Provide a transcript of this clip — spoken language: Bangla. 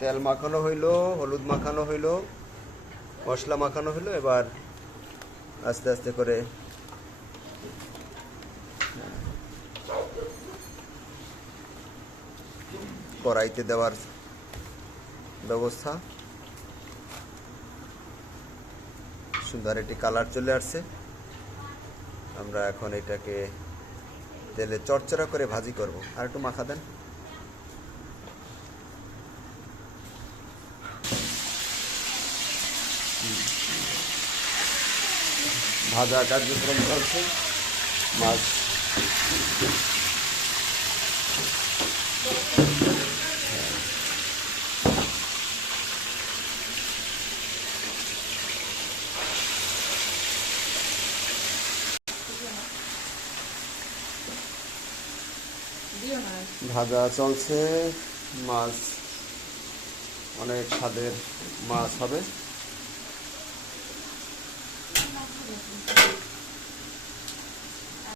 তেল মাখানো হইলো, হলুদ মাখানো হইলো, মশলা মাখানো হইলো। এবার আস্তে আস্তে করে কড়াইতে দেওয়ার ব্যবস্থা। সুন্দর একটি কালার চলে আসছে। আমরা এখন এটাকে তেলে চড়চড়া করে ভাজি করব। আর একটু মাখা দেন। ভাজা কার্যক্রম চলছে। মাছ ভাজা চলছে। মাছ অনেক স্বাদের মাছ হবে।